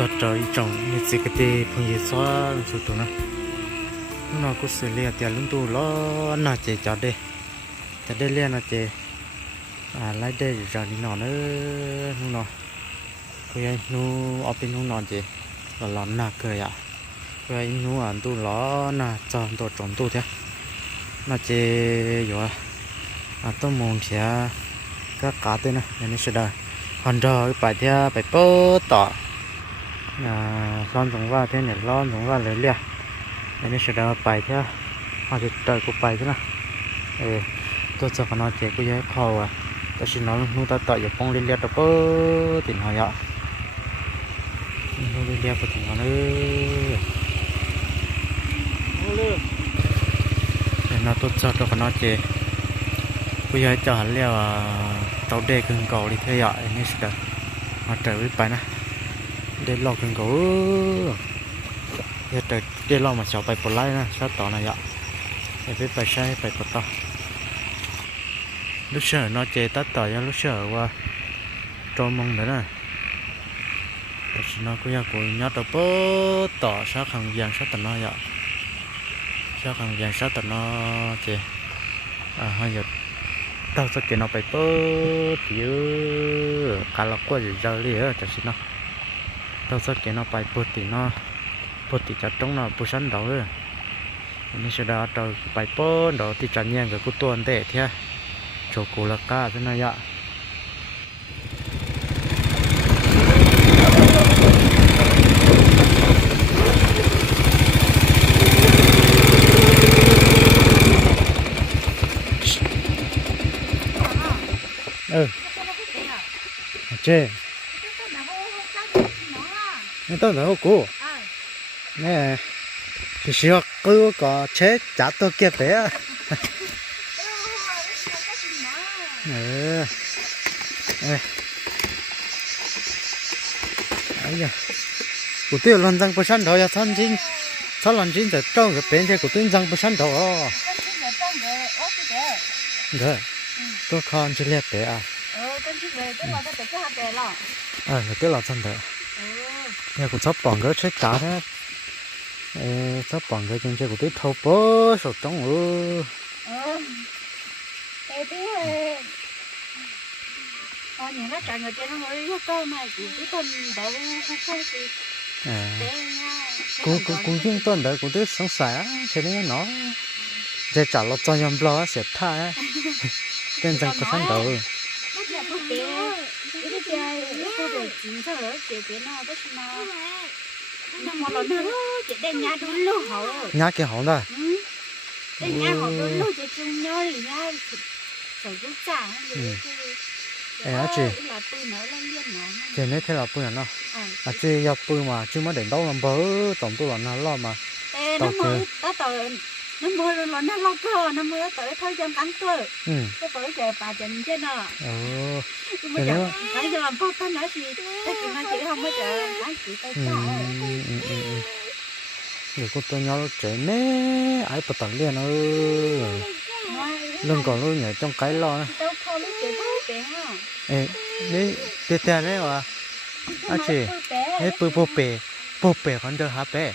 จอดจอยจงนี่สิกเตพงยซอนสุดตัวนะนอกุศลเลียเตียลุงตูล้อน่าเจจอดเดจะได้เลียน่าเจอ่ไล่ได้จอดนี่นอนเออนู่นนอคุยนู่เอาไปนู่นนอนเจหลอนหนักเกยอะคุนู่อ่นตูล้อน่าจอดตัวจมตูเถอะน่าเจอยู่อะต้องมองเถอะก็กาเต้นะนี่สุดาฮอนดอไปเถอะไปเปิดต่อ son giống vào thế này lon giống vào lấy lia đây nó sẽ đào bài thế họ sẽ đợi của bài thế nào ê tôi sợ nó chỉ có giấy khâu à ta chỉ nói nu ta tạo giờ con lên lia đâu có tiền hỏi ạ nu lên lia có tiền hỏi nữa để nó tôi sợ tôi nó chỉ có giấy trả lia tàu đề cưng cầu đi thế ạ nên sẽ đợi họ trở với bài này เด้ลอกกันก็เออเดี๋ยวแต่ได้ลอกมาเฉาไปปลดไล่นะชาต่อนะยะเดี๋ยวไปใช้ไปปลดต่อลูกเสือน้อเจตัดต่อยังลูกเสือว่าจอมึงเด้อนะแต่ฉันก็อยากกูยัดตัวเปิดต่อชาขังยังชาต่อนะยะชาขังยังชาต่อนะเจอ่าฮะหยุดเต้าสกินเอาไปเปิดเยอะการละกว่าอยู่เจ้าเลี้ยจะสินะ เราสักเกนเอาไปปกติเนาะปกติจัดตรงนาะปุชันเราเออนี่เสดาเราไปปิ้นเราที่จันเนี่กับกุตัวนเตะเทียโชกุลก้าซะนายะเออเจ nè tao nói cô nè thì xưa cứ có chế trả tôi kia bé ừ ê ấy da của tôi lần răng bớt sẵn thôi à thân chính sau lần chính để trong cái bên thế của tôi răng bớt sẵn thôi rồi tôi con chỉ lẹ bé à à là cái là chân đấy nhà của sắp bằng cái chết cá thế. Sắp bằng cái chân chơi của tôi thâu bó sổ trong ư. Ờ, nhìn nó chạy người trên nó ngồi nó cơ mà chỉ con đậu không để nha cũng cũng cũng những tuần đấy của tôi sống sẻ thế nên nó giờ trả lo cho nhầm lo sẽ tha. Tên rằng có sẵn đầu nó giờ bút bể cái chơi nó có được chín rồi chị cái nó đó mà. Nó mà nó nó chị đem nhà đun lô hậu. Nhá cái hỏng rồi. Ừ. Đem nhà hậu đun lô chị chung nhau thì nha. Sử dụng trả Ê, á chị. là tôi nói lên liên nó thế nên thế là bữa nó à chứ giờ bữa mà chứ mới đến đâu làm bớ tổng là nó lo mà. Tao mới nó mưa rồi nó lo cơ nó mưa tới thôi dân ăn cơ cái bởi giờ bà chỉnh chứ nó nhưng mà chẳng phải giờ làm phong tao nói gì cái chuyện nó chị không có chờ cái chị tay trái rồi cô tôi nhau trẻ nè ai bật tặng liền ơi lưng còn luôn nhảy trong cái lo này ê đấy tiếp theo đấy mà anh chị ấy bự bự bể bự bể còn được hả bể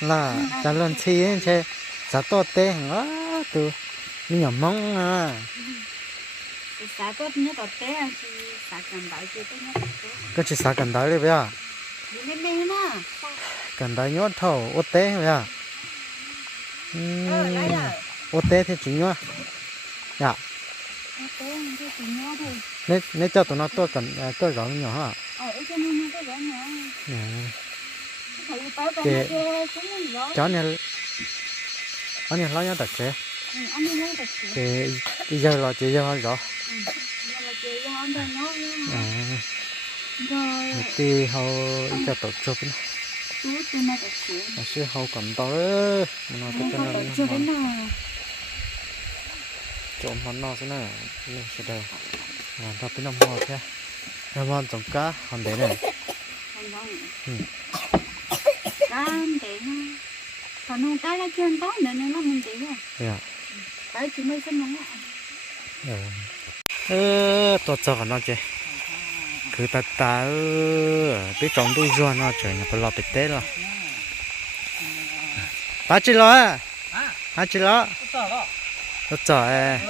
là trả lần chi ấy chứ giá to tê hả từ như nhỏ mong à. Xã tốt nhất là té anh chị xã cần đại chị tốt nhất cái chỉ xả cần đáy đi bây giờ. Nè cần đáy nhớ thầu ô tê bây giờ. Rồi. ô tê thì chỉ nhớ dạ. Chị nếu nếu cho tụi nó tôi cần à, tôi rõ nhỏ hả? Ờ ở trên này cái cái chó này lo lấy được chị thì giờ là chỉ giờ rõ chị thì ít cho tổ chức nó cái chú mà sẽ họ cầm to đấy nó cái có nó nó trộm họ nó thế này nên sẽ đâu là nó bên năm hoa thế năm hoa trồng cá hòn đấy này không có Ừ. cam để ha còn không cái là chuyên tốt nữa nên nó mình chỉ rồi. Dạ cái chúng mới xin nó ờ tôi cho nó chứ. Cứ ta ta biết trồng đuôi ruộng nó trời nó phải lo bị té rồi ba chỉ lo à ba chỉ lo. Tôi cho à.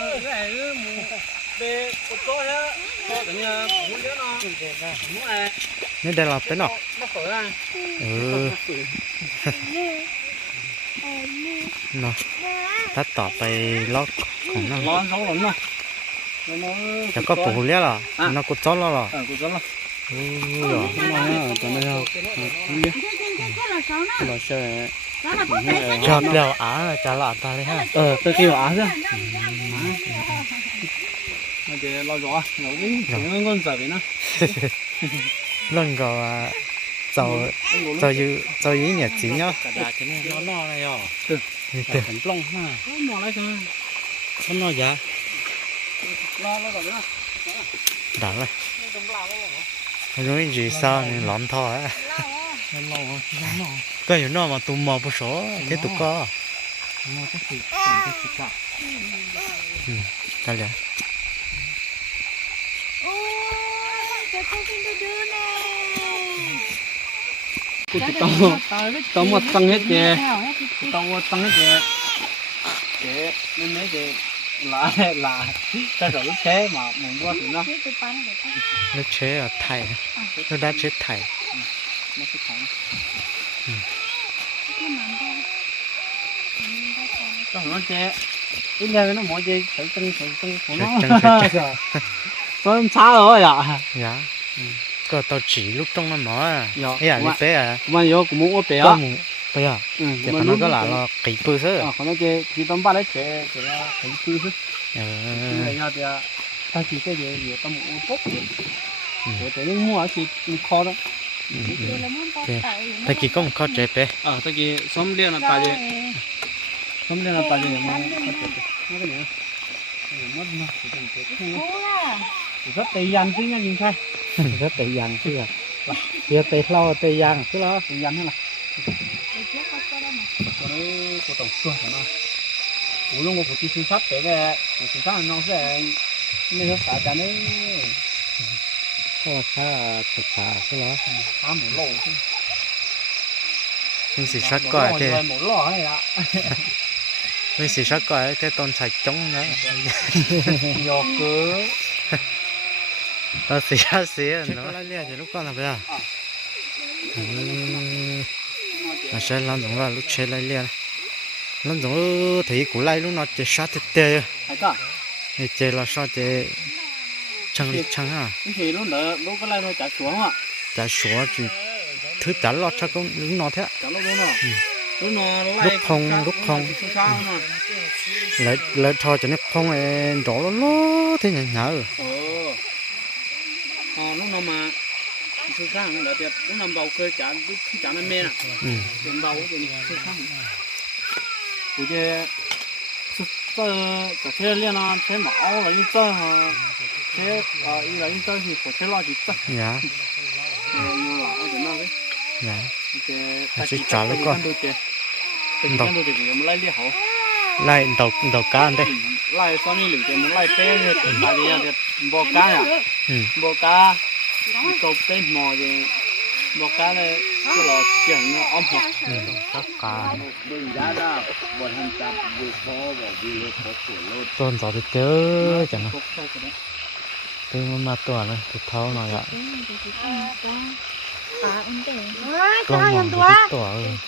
Nên đây là bên nào ừ เนาะถ้าต่อไปล็อกของน้องร้อนสองหลงเนาะแล้วก็ปลูกเลี้ยหรอน้อกุดจ้อนแล้วหรอกุดจ้อนแล้วโอ้ยตอนนี้เราเราใช่ชอบเลี้วอาจะหลับตาเลยฮะเออตะกี้อาใช่เดี๋ยวเราหยอกเราดิถึงมันก็สบายนะ个老家，老兵，我们我们这边呢，能够啊，早早有早有一年子了，大家肯定要闹了ะ。 แต่ thế ผมปล้องมาหมออะไรกัน nó nói giá รอแล้วก่อนนะ đã rồi rồi gì sao nên lón thò á ร้อนร้อนร้อนร้อน cái gì nó mà tụi mò bữa số thế tụi co มันก็คือ cụt tao tao một tăng hết kìa. tao một tăng hết kìa. Kìa nên mấy kìa là là ta sợ lúc chế mà mình qua thì nó. Nó chế ở thầy. Nó đã chế thầy. Ừ, nó chế thầy. Ừ. Tao nó chế. Cái này nó mỗi gì thử chân thử chân của nó. rồi. Sao rồi à. Dạ. Ừ có tao chỉ lúc trong nó mỏ à ấy à bé à mà yo cũng muốn bé à bé à thì nó có là nó kỹ bự thế à còn nó chơi chỉ tao bắt đấy nó kỹ bự thế ờ nhà thì tao chỉ cái gì gì tao muốn bốc rồi để những mua thì khó đó tại kỳ có khó chế bé à tại kỳ sống liên là tại gì sống liên nó cái gì 练了大姐也没烤这个，那个呢，没什么，这个这看呢，rất tây giang chứ nha nhìn thấy, rất tệ dàng chứ à giờ tệ lâu tệ dàng chứ lo tây giang thế nào, cái đấy của tổng xuân của nó, của lúc của chị sinh sát cái cái, của sinh sát nó sẽ, nên nó xả cho nó có khá thật xả chứ lo phá một lỗ chứ. mình chỉ sát coi thì thế một lỗ này ạ mình chỉ sát coi thế tôn sạch chống nữa nhỏ cứ tao xì ra 那谁呀谁呀？那那俩就路干了不呀？嗯，那谁啷种了？路车来俩，啷种 thấy 古来路那这啥子的？你这了啥这？chẳng chẳng à? thì lúc đó lúc cái này nó chả xuống à? chả xuống chứ thứ chả lọt cho con lúc nó thế. chả lọt nó. lúc không lúc không. lại lại thôi cho nó không ấy đổ lố thế nhỉ nhở. Ừ. ờ ờ lúc nó mà sư sang là đẹp lúc nằm bầu cơ trả lúc khi trả nó mê nè ừ tiền bầu thì sư sang của cái sư tơ cả thế liên nó thế mà áo là như tơ hả thế ờ ý là như tơ thì của thế lo chỉ tơ dạ ờ như là ở chỗ nào đấy dạ cái À, sẽ trả lời con. cái cái Đâu? cái cái gì mà lấy đi hậu lại đầu đầu cá ăn đây lại sau này lửa cái muốn lại bé thì tại vì là bò cá à ừ bò cá câu bé mò thì bò cá này cái là chuyện nó ấm hoặc ừ các cá ดึงยาดาบนหันจับ câu cái mò thì một cá này cái lò chuyển nó ôm hộp tất cả tôn gió thì tớ chẳng nào tớ mà mà tỏa này thịt thấu nó ạ tôn mòn thì tít tỏa rồi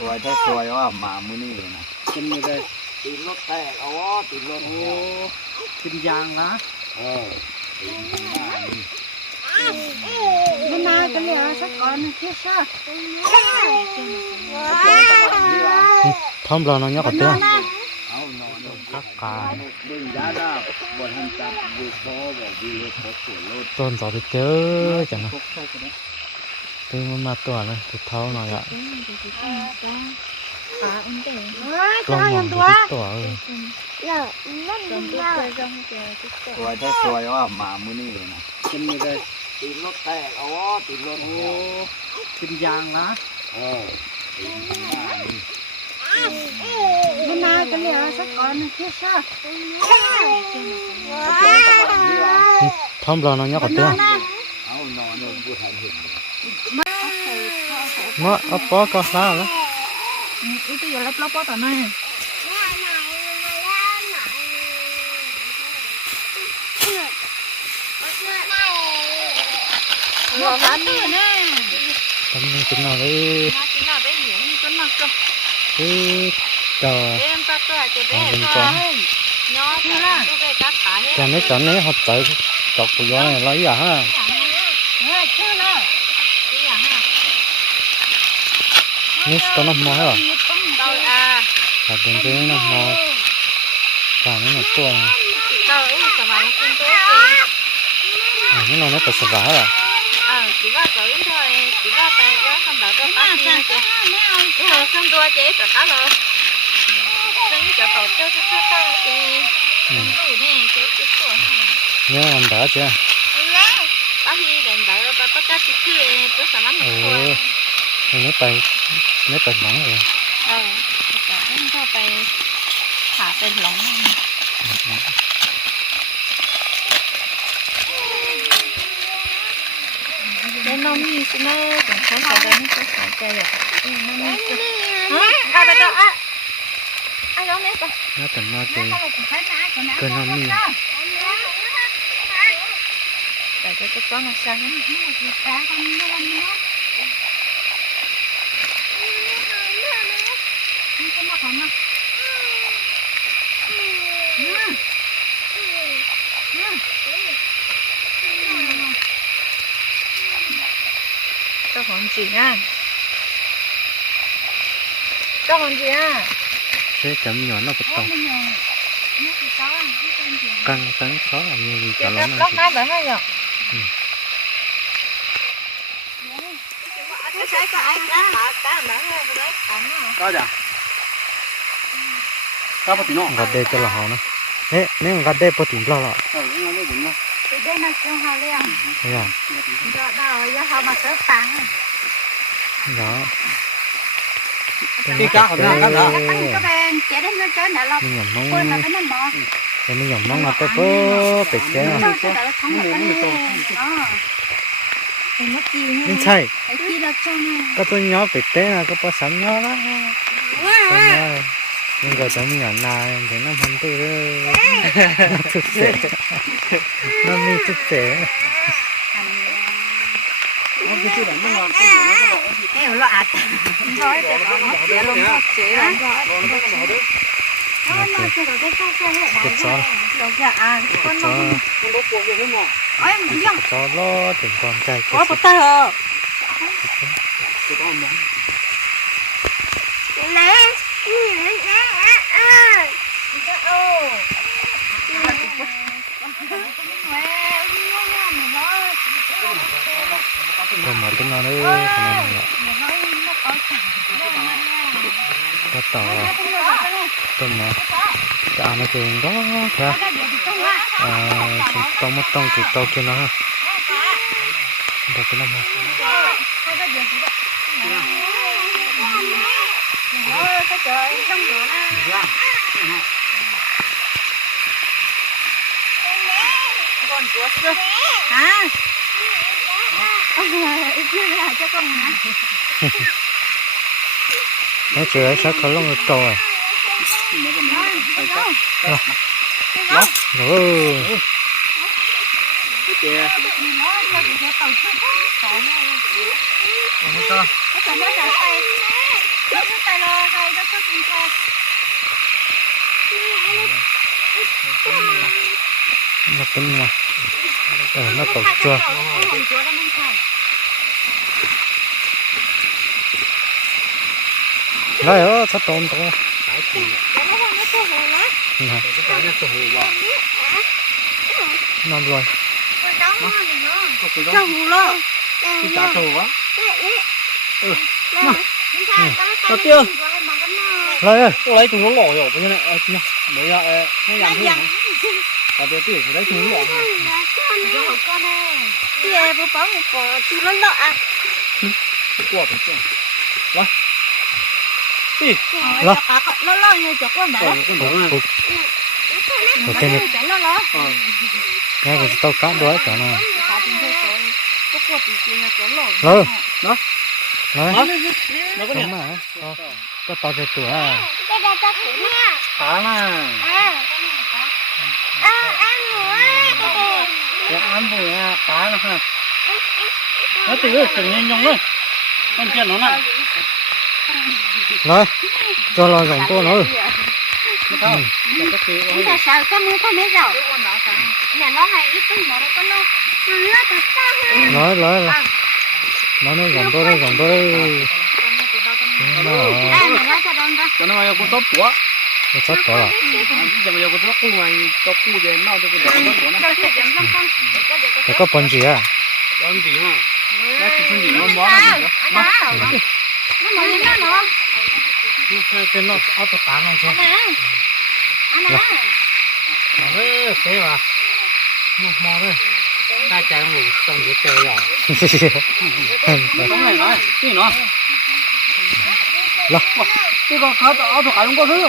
สวยถ้าสวยว่าหมามือนี่เลยนะกินเลยตีรถแตกอ๋อตีรถโอ้กินยางนะ มะนาวกันเลยเอาสักก้อนงที่ชอบร้อมรอน้อยกกับเต้ยคักกต้นสอดเจอจังนะเต้ยมันมาตัวนะถุดเท้าหน่อยอะ 아, 근 데. 아, 저 연도 야. 야, 이만 누 나. ตัวตัวถ้ะตัวว่าหมามือนี่เลยนะขึ้นนี่เลยติดรถแตกเอาวอติดรถโอ้ขึ้นยางนะเออ 누 나, 근데 와서 거는 피. เลยสักก่อนกับเตี้ย 누 나, เอานอนนอนผู้แทนเห็น เมื่อเอาปอก็ซาแล้ว này lò lá nữa nè. Tâm linh tính nào đấy. Cái chờ còn. mấy chọn mấy hộp tới chọc của gió này lấy giả ha? Nào? Cái gì hả mấy con nó mò rồi cả đến thế là nó mò cả mấy một tuần đâu ấy cũng à mấy nó nó phải sờ vả rồi ờ chỉ có cởi thôi chỉ có tay quá không đỡ cho bác đi chứ không đua chế cả cá rồi. Không cho tổ cho cho cho tao chế không đủ nè chế chế của nhớ làm đỡ chưa có khi đèn đợi tôi cá chỉ kia tôi sợ lắm ừ. nó tay nó tay nóng rồi ờ ขึ้นเขาไปผ่าเป็นหลงแล้วน้องมีสแน่ของเขาสอนให้เขาสอนใจแบบเออน้องมีจะฮะเอาไปต่ออะอะน้องมีก่อนน่าจะน่าจะเกินน้องมีแต่จะต้องมาสั่งให้ gạt đây có tiền lo là Ừ, nó nó đỉnh đó. Cái đây nó cho họ liền. thế à Đó đâu giờ họ mà sớt tặng. đó Cái cá của nó cá đó. Cái cái trẻ đến nó chơi nè lo. nhầm Quên mong là cái nó mò. rồi mình nhầm mong là tôi có bị cái Nó sẽ đợi thắng được cái này. Đó. Thì nó chi nha. nhưng sai Cái là cho nè. tôi té là có bao sắm nhớ đó tôi nhớ nhưng rồi tôi nhỏ này thì nó không tôi nó thực sự nó thực sự Nó cái nó ngon, cái nó có bỏ. Cái lo ạt. Rồi để con trẻ luôn đó. Trẻ luôn nhưng rồi tấm nhỏ nào em thấy nó hắn tôi đó thực tế nó mi thực tế Hãy subscribe cho kênh Ghiền Mì Gõ Để không bỏ lỡ những video hấp dẫn Cột gió Cột gió Cột gió lo Tỉnh con chạy Cột gió Tomatin ada temannya. Kata. Tomat. Kita anak yang dah ya. Kita motong kita ke nah. Dah kena mah. Hãy subscribe cho kênh Ghiền Mì Gõ Để không bỏ lỡ những video hấp dẫn con của sư hả nó chưa ấy sao không lông cầu à nó ừ kìa nó to Thank you. Nó tính mà ờ nó tổ cái cái này tôi hồ vào non rồi Sao hù lo? cái cá trâu quá Sao tiêu? lấy ơi tôi lấy chúng nó lỏ rồi bây giờ này ờ bây giờ ờ nó làm thế cả đứa tiểu chúng nó lỏ Chị bố bảo một bò chú nó lọ à? quả phải chưa Lo. Nó lo như chọc con đã. ờ con đó cái Chả nó lo. ờ nghe cái tao cá đuối cả có lọ. Đó. lấy nó có mà Ờ, có tao cho tuổi à Cái đây cho chị nha. cá mà ามหัวปลาแล้วฮะแล้วตียตื่นยิงยงเลยมันเพี้ยนหนอนะเลยตัวเราสองตัวเลยไม่เท่าแต่สาวจะมือเท่าไม่เจ้าเนี่ยน้องไอ้อีตุ้งหมดแล้วก็น้องเลือดจะซ่าน้อยเลยน้อยนี่สองตัวนี่สองตัวนี่น่าจะโดนปะจะน้อยกูตบหัว nó có phần gì à? Con gì mà? Nó chỉ phân gì nó mó nó gì đó nó Nó mở lên đó nó. cái nó nó chứ. Nè. Anh à. nó đấy thế mà. Nó mò đấy ta chạy ngủ xong cái chơi rồi cái này nói cái nó Lo. cái con cá áo tôi cá không có thứ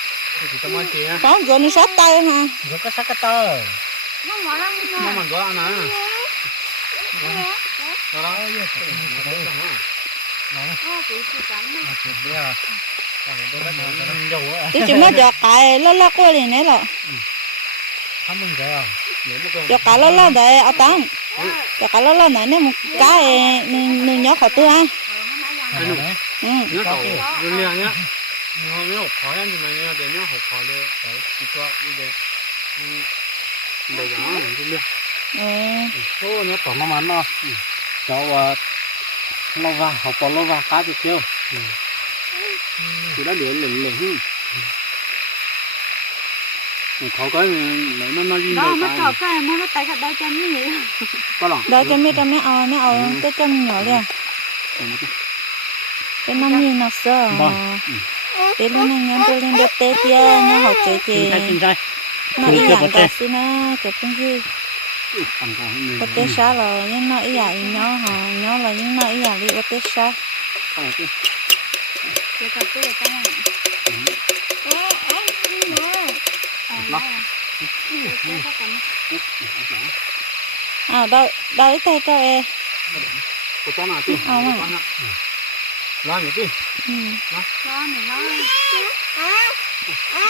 Có gỡ nó sát tay hả? Gỡ có sát cái tơ. Nó mà gỡ nè. Đó đó. Tôi chỉ mới cho cái lo lo coi liền đấy rồi. Không mình cái à? Cho cái lo lo đấy, ở tông. Cho cái lo lo này nếu một cái nên nên nhớ khỏi tôi ha. Ừ. Nhớ khỏi. Liên nhá. Khẩu luôn liền nhá nhớ nhớ học khó em thì mày nhớ để nhớ học khó để để chỉ cho đi để để đó cũng được ừ ô nhớ tổng nó nó cháu lâu va học có lâu va cá thì kêu thì đã để liền liền hư khó cái lấy nó nó gì đó đây mới cái cho cái mới tay cái đôi chân như vậy có lòng đôi chân mấy trăm mấy ao mấy ao cái chân nhỏ liền cái năm như nó sơ cái lúc này nhớ tôi lên đợt tết kia nó học chơi trai nó ý dạng cả xin nó chụp cái gì. Có tết xa là nhưng nó ý dạng nhỏ họ nhỏ là nhưng nó ý dạng đi có tết xa. Cái cái cái cái cái à đâu đâu tay cho em. Của cháu nào chứ Ờ. lo nhỉ chứ ừ. Nó này nó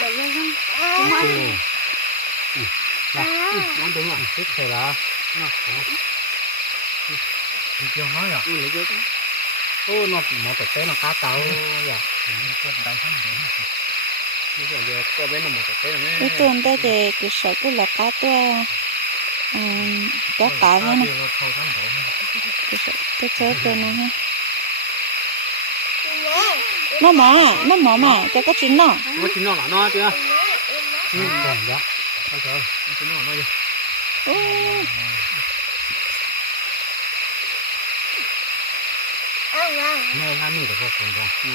Đợi lên không? Chúng ăn. nó đúng rồi. Thích thì là thì chưa nói rồi. Ừ lấy chứ ô nó một cái tế nó cá tàu rồi bây giờ giờ có bên là một cái thế này. Cái tuần đây thì cái sợi cái là cá tua um, cá cá với nó? cái sợi cái cái này ha nó mỏ nó mỏ mà cho có chín nó có chín nó là nó chưa ừ đó ôi trời chín nó nó đi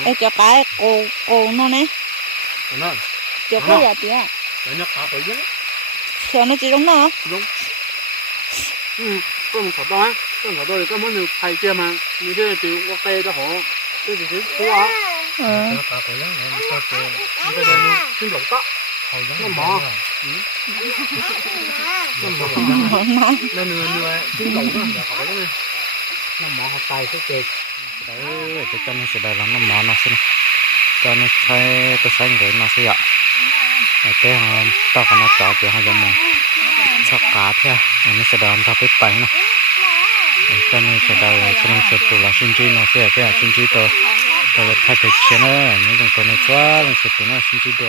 Ê, cho cái cô cô nó nè cho cái gì tía cho nó chỉ đúng nó đúng ừ con khó to con khó to thì có món được thay kia mà như thế thì ok cho họ 这只是猪啊。Ờ. Ờ, 어. nó mỏ ừ. họ tay cái kẹt đấy cái chân sẽ đầy lắm nó mỏ nó xin cho nó thấy cái xanh rồi nó sẽ ạ ờ, cái hàng tao còn nó chọn kiểu hai dòng mồm sọc cá thế à? nó sẽ đầy tao cái tay nó. Cho nên sẽ đầy cho nên sẽ tụ là sinh chi nó. Sẽ cái sinh chi tới 他的特性呢，我们怎么抓？我们怎么去指导？